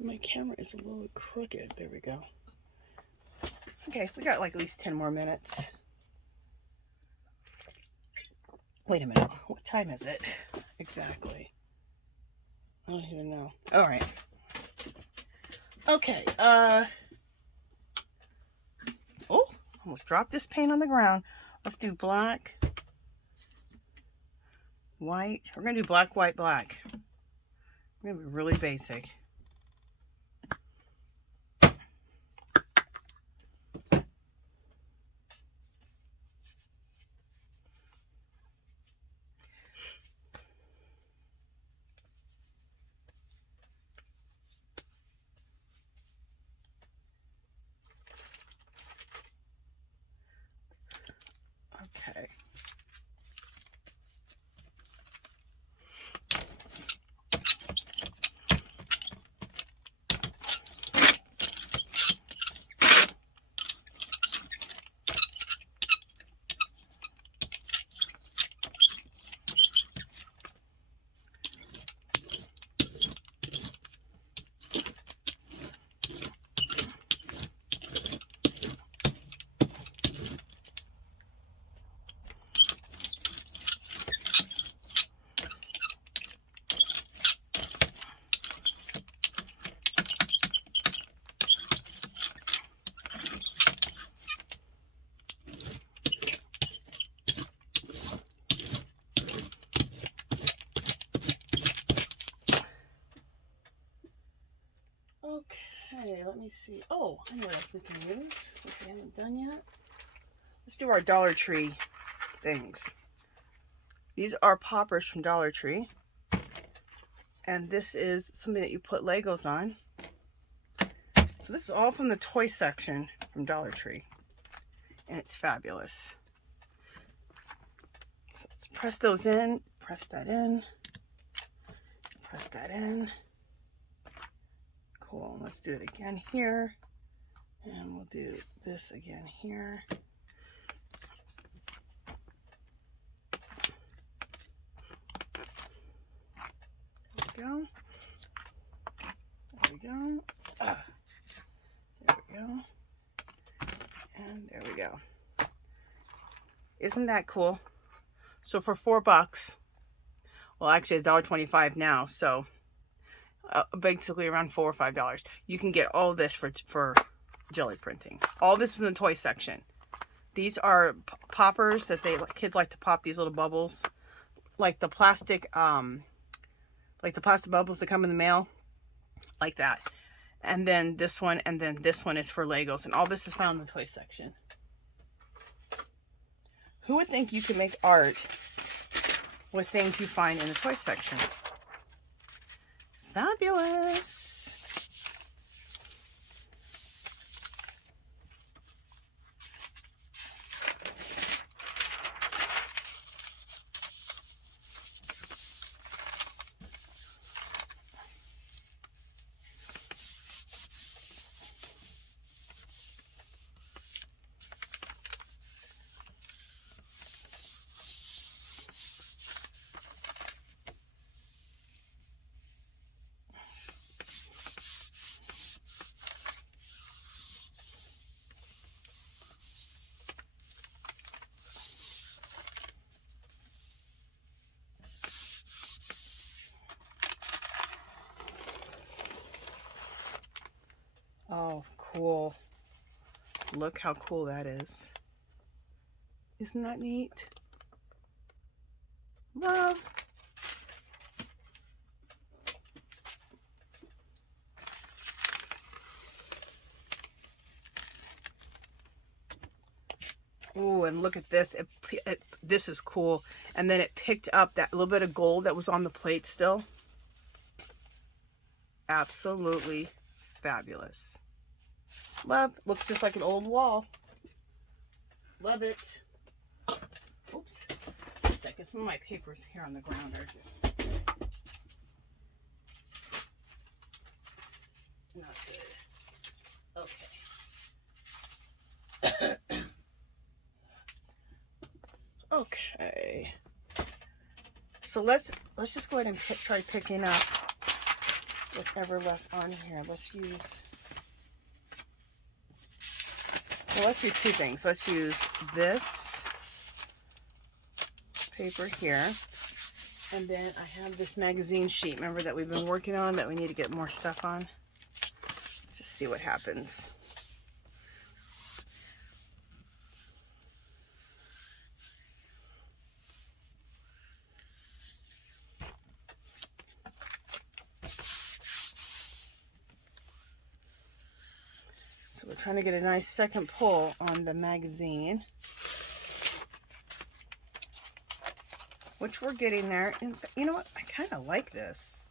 My camera is a little crooked. There we go. Okay, we got like at least 10 more minutes. Wait a minute. What time is it exactly? I don't even know. All right. Okay. Oh, almost dropped this paint on the ground. Let's do black, white. We're gonna do black, white, black. We're gonna be really basic. Okay. Okay, let me see. Oh, I know what else we can use, which we haven't done yet. Let's do our Dollar Tree things. These are poppers from Dollar Tree. And this is something that you put Legos on. So this is all from the toy section from Dollar Tree. And it's fabulous. So let's press those in. Press that in. Press that in. Cool. Let's do it again here. And we'll do this again here. we go. There we go. There we go. And there we go. Isn't that cool? So for $4, well, actually it's $1.25 now, so basically around $4 or $5, you can get all this for jelly printing. All this is in the toy section. These are poppers that kids like to pop, these little bubbles, like the plastic bubbles that come in the mail, like that. And then this one, and then this one is for Legos, and all this is found in the toy section. Who would think you can make art with things you find in the toy section? Fabulous. Oh, cool. Look how cool that is. Isn't that neat? Love. Ooh, and look at this. This is cool. And then it picked up that little bit of gold that was on the plate still. Absolutely fabulous. Love. Looks just like an old wall. Love it. Oops. Just a second. Some of my papers here on the ground are just not good. Okay. Okay. So let's just go ahead and try picking up whatever left on here. Let's use two things. Let's use this paper here, and then I have this magazine sheet, remember, that we've been working on, that we need to get more stuff on. Let's just see what happens. So we're trying to get a nice second pull on the magazine, which we're getting there. And you know what? I kind of like this.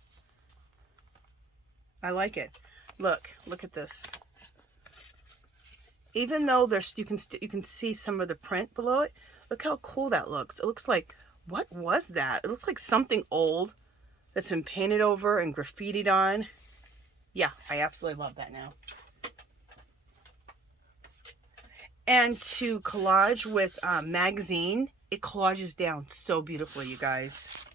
I like it. Look at this. Even though you can see some of the print below it, look how cool that looks. It looks like, what was that? It looks like something old that's been painted over and graffitied on. Yeah, I absolutely love that now. And to collage with magazine, it collages down so beautifully, you guys.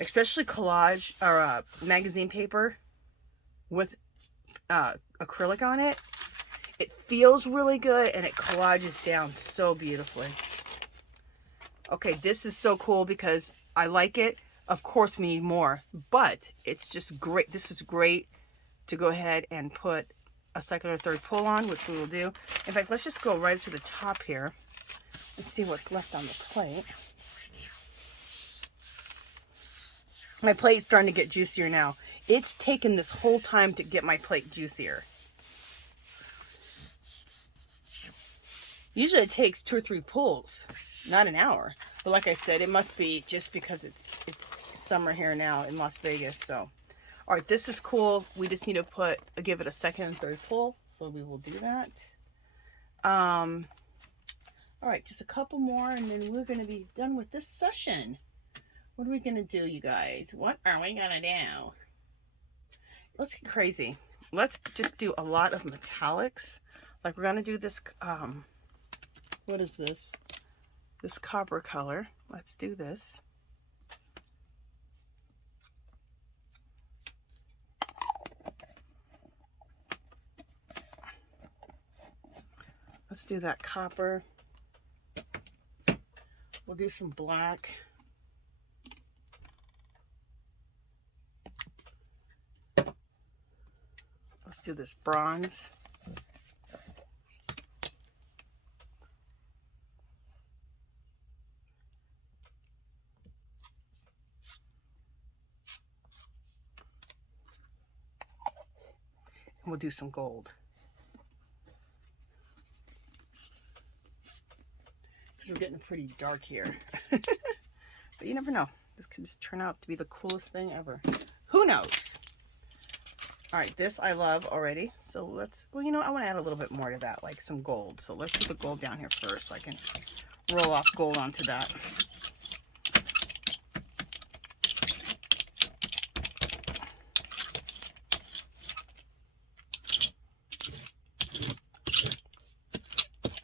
Especially collage or magazine paper with acrylic on it. It feels really good and it collages down so beautifully. Okay, this is so cool because I like it. Of course, we need more, but it's just great. This is great to go ahead and put a second or third pull on, which we will do. In fact, let's just go right to the top here and see what's left on the plate. My plate's starting to get juicier now. It's taken this whole time to get my plate juicier. Usually it takes 2 or 3 pulls, not an hour. But like I said, it must be just because it's summer here now in Las Vegas. So, all right, this is cool. We just need to give it a second and third pull. So we will do that. All right, just a couple more and then we're going to be done with this session. What are we going to do, you guys? What are we going to do? Let's get crazy. Let's just do a lot of metallics. Like we're going to do this, what is this? This copper color. Let's do this. Let's do that copper. We'll do some black. Let's do this bronze. And we'll do some gold. Because we're getting pretty dark here. But you never know. This could just turn out to be the coolest thing ever. Who knows? All right, this I love already. So let's, well, you know, I want to add a little bit more to that, like some gold. So let's put the gold down here first so I can roll off gold onto that.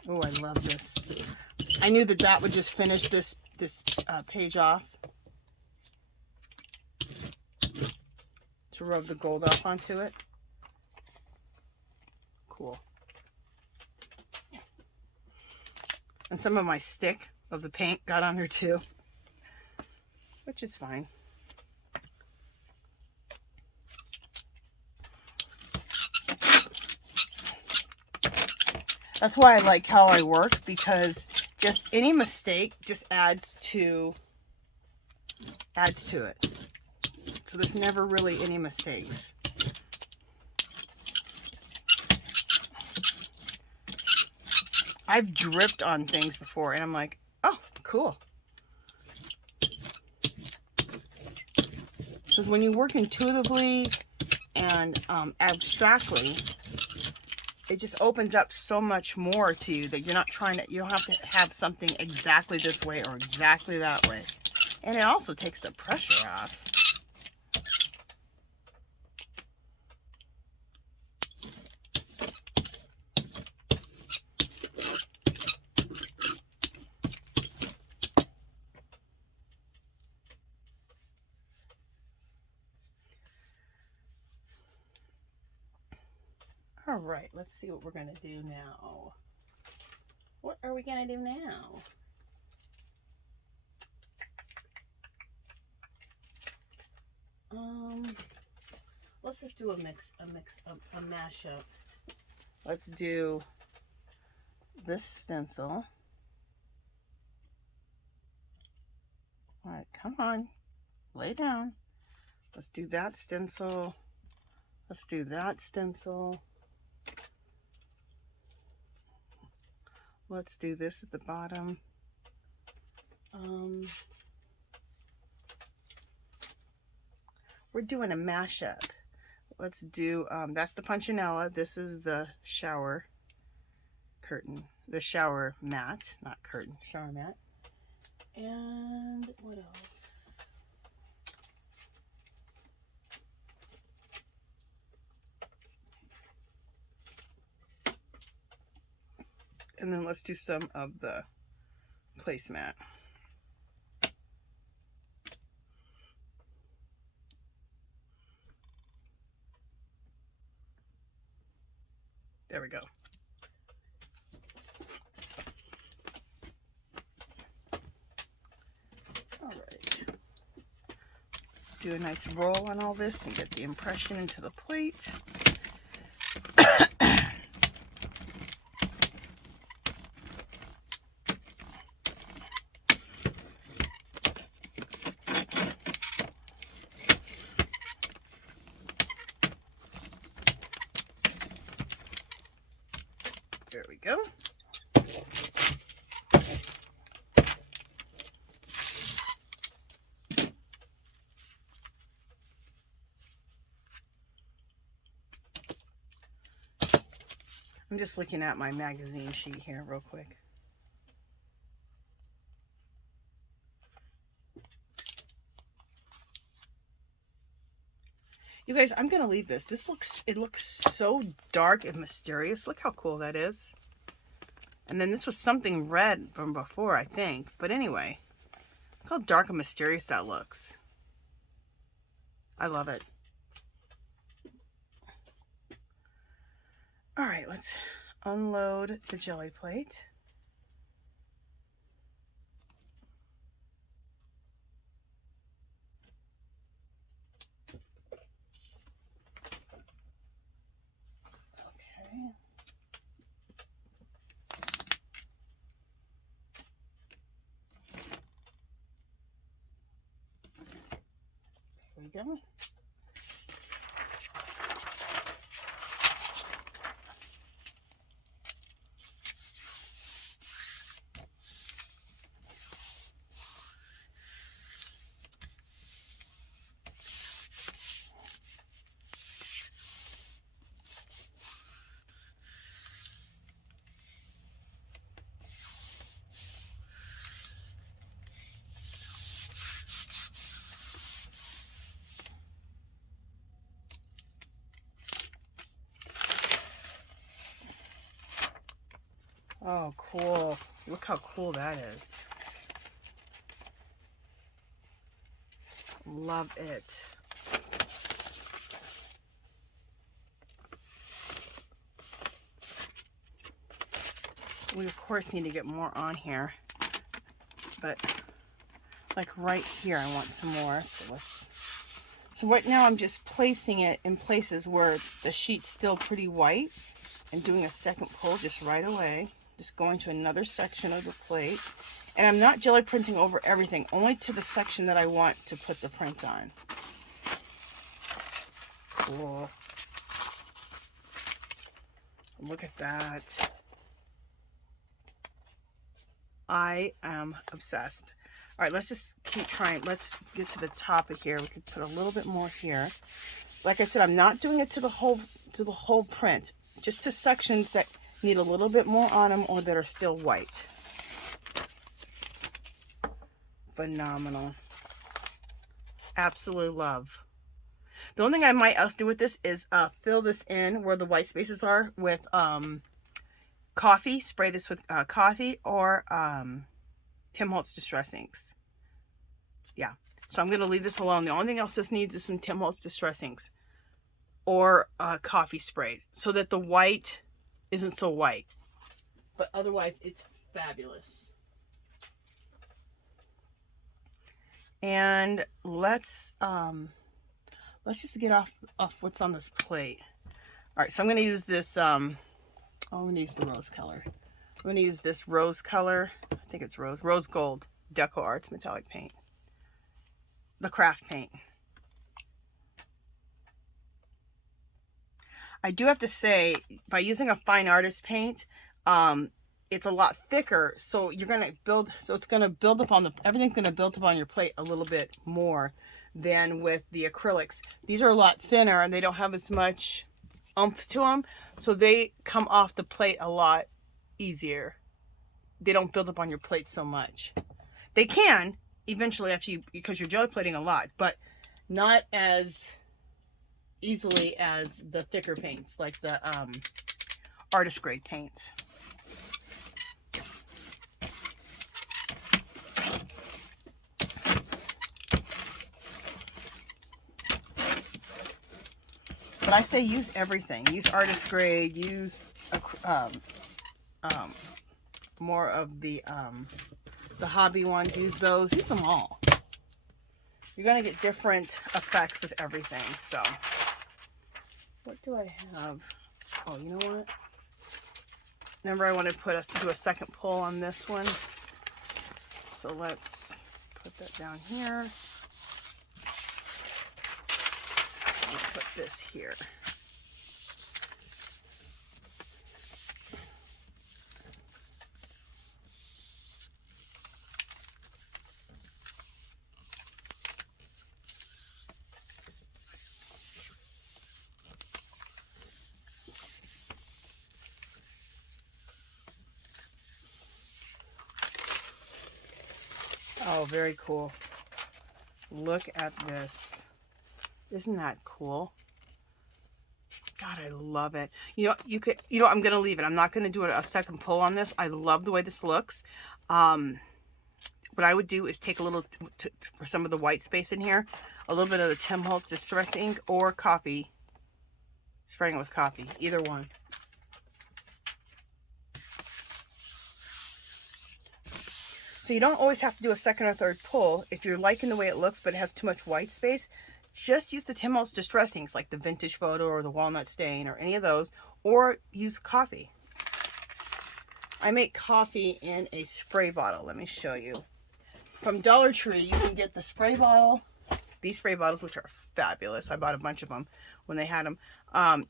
Oh, I love this. I knew that that would just finish this page off. To rub the gold off onto it. Cool. And some of my stick of the paint got on there too, which is fine. That's why I like how I work, because just any mistake just adds to it. So there's never really any mistakes. I've dripped on things before and I'm like, oh, cool. Because when you work intuitively and abstractly, it just opens up so much more to you that you're not trying to, you don't have to have something exactly this way or exactly that way. And it also takes the pressure off. All right, let's see what we're going to do now. What are we going to do now? Let's just do a mashup. Let's do this stencil. All right, come on, lay down. Let's do that stencil. Let's do that stencil. Let's do this at the bottom. We're doing a mashup. Let's do, that's the punchinella. This is the shower curtain. The shower mat, not curtain, shower mat. And what else? And then let's do some of the placemat. There we go. All right. Let's do a nice roll on all this and get the impression into the plate. There we go. I'm just looking at my magazine sheet here real quick. You guys, I'm going to leave this. It looks so dark and mysterious. Look how cool that is. And then this was something red from before, I think. But anyway, look how dark and mysterious that looks. I love it. All right, let's unload the jelly plate. Okay. Here we go. Oh, cool. Look how cool that is. Love it. We, of course, need to get more on here. But, like right here, I want some more. So right now, I'm just placing it in places where the sheet's still pretty white. And doing a second pull just right away. Just going to another section of the plate. And I'm not jelly printing over everything, only to the section that I want to put the print on. Cool. Look at that. I am obsessed. All right, let's just keep trying. Let's get to the top of here. We could put a little bit more here. Like I said, I'm not doing it to the whole print, just to sections that need a little bit more on them or that are still white. Phenomenal. Absolutely love. The only thing I might else do with this is fill this in where the white spaces are with coffee. Spray this with coffee or Tim Holtz Distress Inks. Yeah. So I'm going to leave this alone. The only thing else this needs is some Tim Holtz Distress Inks or coffee sprayed so that the white isn't so white. But otherwise, it's fabulous. And let's just get off what's on this plate. All right, so I'm going to use this. I'm going to use the rose color. I'm going to use this rose color. I think it's rose gold Deco Arts metallic paint. The craft paint. I do have to say, by using a fine artist paint, it's a lot thicker, so you're going to build, so it's going to build up on everything's going to build up on your plate a little bit more than with the acrylics. These are a lot thinner and they don't have as much oomph to them, so they come off the plate a lot easier. They don't build up on your plate so much. They can eventually because you're jelly plating a lot, but not as easily as the thicker paints, like the artist grade paints. But I say use everything. Use artist grade. Use more of the hobby ones. Use those. Use them all. You're gonna get different effects with everything. So, what do I have? Oh, you know what? Remember, I want to do a second pull on this one. So let's put that down here. Put this here. Oh, very cool. Look at this. Isn't that cool? God, I love it. You know, I'm going to leave it. I'm not going to do a second pull on this. I love the way this looks. What I would do is take a little, for some of the white space in here, a little bit of the Tim Holtz Distress Ink or coffee. Spraying it with coffee. Either one. So you don't always have to do a second or third pull. If you're liking the way it looks, but it has too much white space, just use the 10 Most Distressings, like the Vintage Photo or the Walnut Stain or any of those, or use coffee. I make coffee in a spray bottle. Let me show you. From Dollar Tree, you can get the spray bottle. These spray bottles, which are fabulous. I bought a bunch of them when they had them.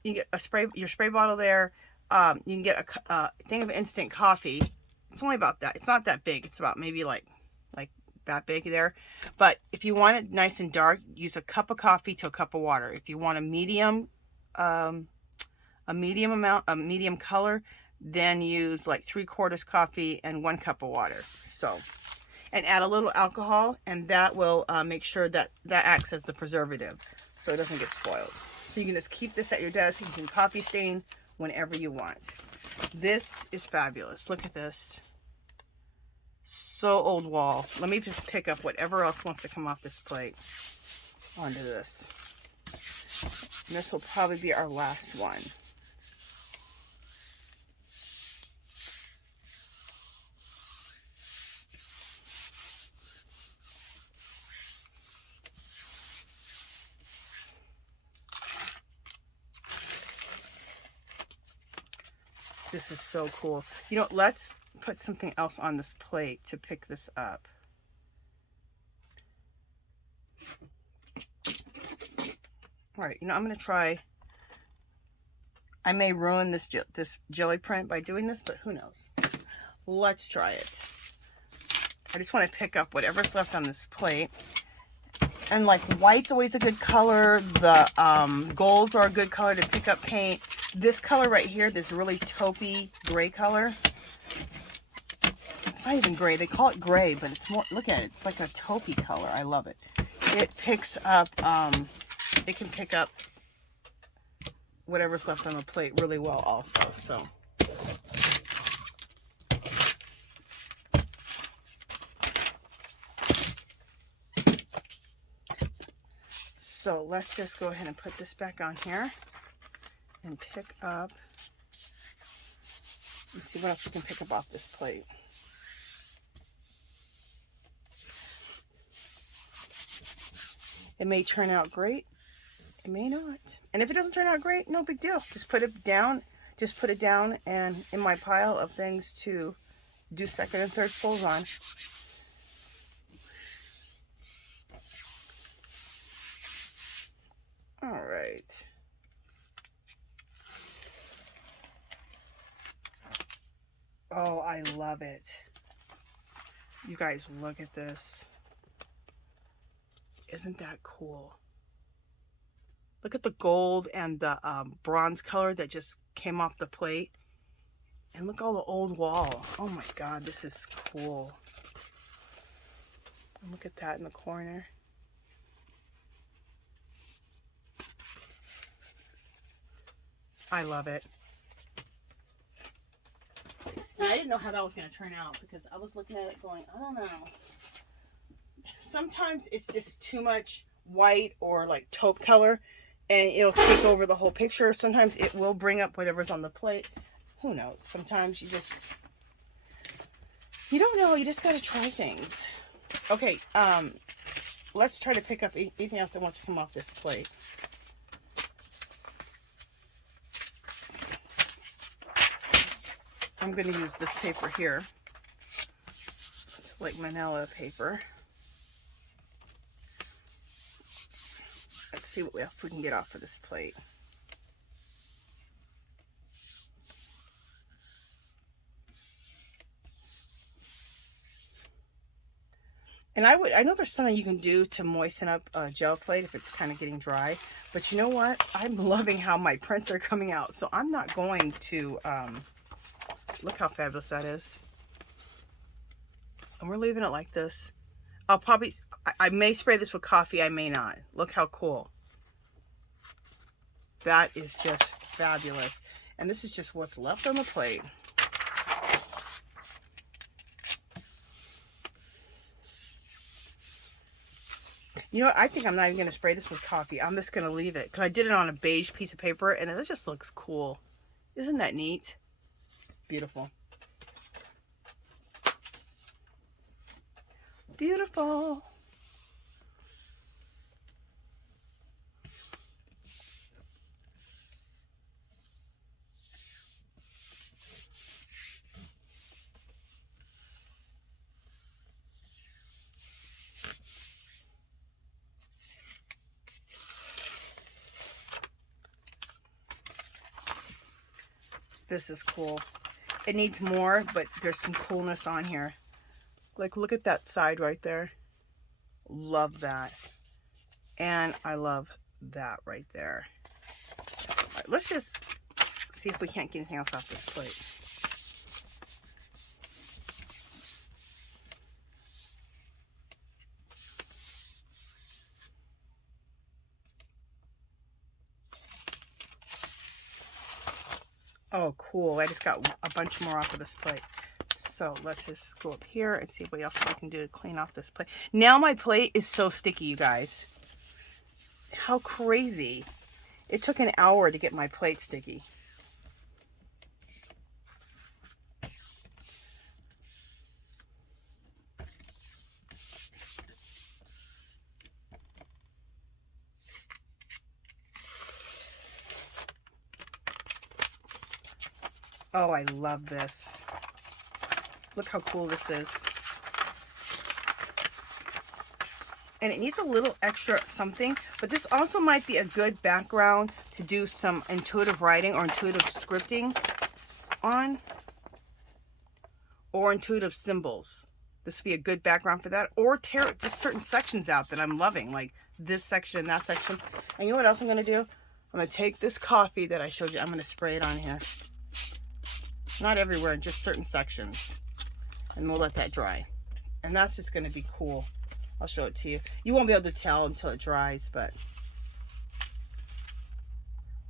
You get your spray bottle there. You can get a thing of instant coffee. It's only about that. It's not that big. It's about maybe like that big there. But if you want it nice and dark, use a cup of coffee to a cup of water. If you want a medium amount, a medium color, then use like 3/4 coffee and 1 cup of water. So, and add a little alcohol, and that will make sure that acts as the preservative, so it doesn't get spoiled. So you can just keep this at your desk. You can coffee stain whenever you want. This is fabulous. Look at this. So old wall. Let me just pick up whatever else wants to come off this plate onto this. And this will probably be our last one. This is so cool. You know, let's put something else on this plate to pick this up. All right, you know, I'm going to try. I may ruin this jelly print by doing this, but who knows? Let's try it. I just want to pick up whatever's left on this plate. And like white's always a good color. The golds are a good color to pick up paint. This color right here, this really taupey gray color. It's not even gray. They call it gray, but it's more, look at it. It's like a taupey color. I love it. It picks up, it can pick up whatever's left on the plate really well also. So let's just go ahead and put this back on here and pick up. Let's see what else we can pick up off this plate. It may turn out great. It may not. And if it doesn't turn out great, no big deal. Just put it down. Just put it down and in my pile of things to do second and third pulls on. All right. Oh, I love it. You guys, look at this. Isn't that cool? Look at the gold and the bronze color that just came off the plate. And look all the old wall. Oh my God, this is cool. And look at that in the corner. I love it. And I didn't know how that was going to turn out because I was looking at it going, I don't know. Sometimes it's just too much white or like taupe color and it'll take over the whole picture. Sometimes it will bring up whatever's on the plate. Who knows? Sometimes you don't know. You just got to try things. Okay, let's try to pick up anything else that wants to come off this plate. I'm going to use this paper here. It's like manila paper. Let's see what else we can get off of this plate. And I know there's something you can do to moisten up a gel plate if it's kind of getting dry. But you know what? I'm loving how my prints are coming out. So I'm not going to... look how fabulous that is. And we're leaving it like this. I'll probably... I may spray this with coffee. I may not. Look how cool. That is just fabulous. And this is just what's left on the plate. You know what? I think I'm not even going to spray this with coffee. I'm just going to leave it. Because I did it on a beige piece of paper. And it just looks cool. Isn't that neat? Beautiful. beautiful. This is cool. It needs more, but there's some coolness on here. Like, look at that side right there. Love that. And I love that right there. All right, let's just see if we can't get anything else off this plate. Oh, cool. I just got a bunch more off of this plate. So let's just go up here and see what else we can do to clean off this plate. Now my plate is so sticky, you guys. How crazy. It took an hour to get my plate sticky. Oh, I love this. Look how cool this is. And it needs a little extra something, but this also might be a good background to do some intuitive writing or intuitive scripting on, or intuitive symbols. This would be a good background for that, or tear just certain sections out that I'm loving, like this section and that section. And you know what else I'm going to do? I'm going to take this coffee that I showed you. I'm going to spray it on here. Not everywhere, just certain sections. And we'll let that dry. And that's just going to be cool. I'll show it to you. You won't be able to tell until it dries, but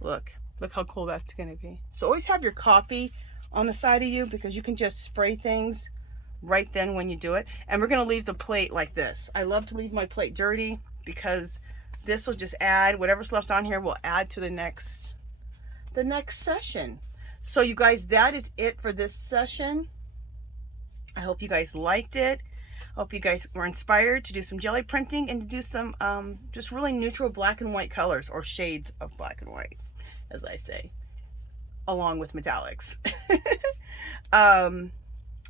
look how cool that's going to be. So always have your coffee on the side of you, because you can just spray things right then when you do it. And we're going to leave the plate like this. I love to leave my plate dirty, because this will just add, whatever's left on here will add to the next session. So you guys, that is it for this session. I hope you guys liked it. I hope you guys were inspired to do some jelly printing and to do some just really neutral black and white colors, or shades of black and white, as I say, along with metallics. And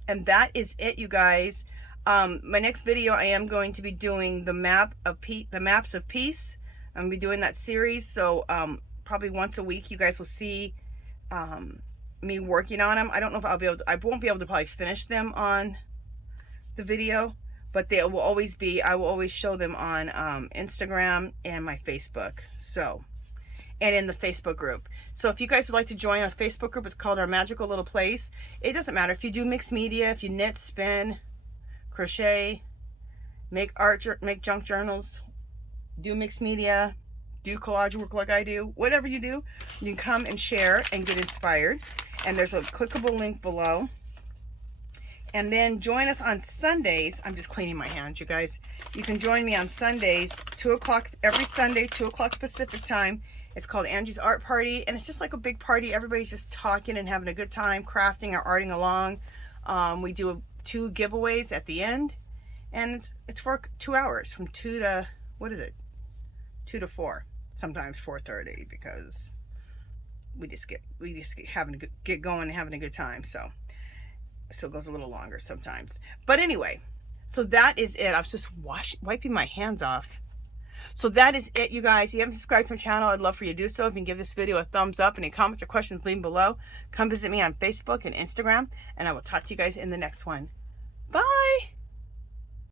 that is it, you guys. My next video, I am going to be doing the maps of peace. I'm going to be doing that series. So probably once a week, you guys will see me working on them. I don't know if I'll be able to, I won't be able to probably finish them on the video, but they will always be, I will always show them on Instagram and my Facebook. So, and in the Facebook group. So if you guys would like to join our Facebook group, it's called Our Magical Little Place. It doesn't matter if you do mixed media, if you knit, spin, crochet, make art, make junk journals, do mixed media, do collage work like I do, whatever you do, you can come and share and get inspired. And there's a clickable link below. And then join us on Sundays. I'm just cleaning my hands, you guys. You can join me on Sundays, 2 o'clock, every Sunday, 2 o'clock Pacific time. It's called Angie's Art Party, and it's just like a big party. Everybody's just talking and having a good time, crafting or arting along. We do 2 giveaways at the end, and it's for 2 hours, from 2 to, what is it? 2 to 4, sometimes 4:30, because we just get get going and having a good time. So it goes a little longer sometimes. But anyway, so that is it. I was just wiping my hands off. So that is it, you guys. If you haven't subscribed to my channel, I'd love for you to do so. If you can give this video a thumbs up. Any comments or questions, leave them below. Come visit me on Facebook and Instagram, and I will talk to you guys in the next one.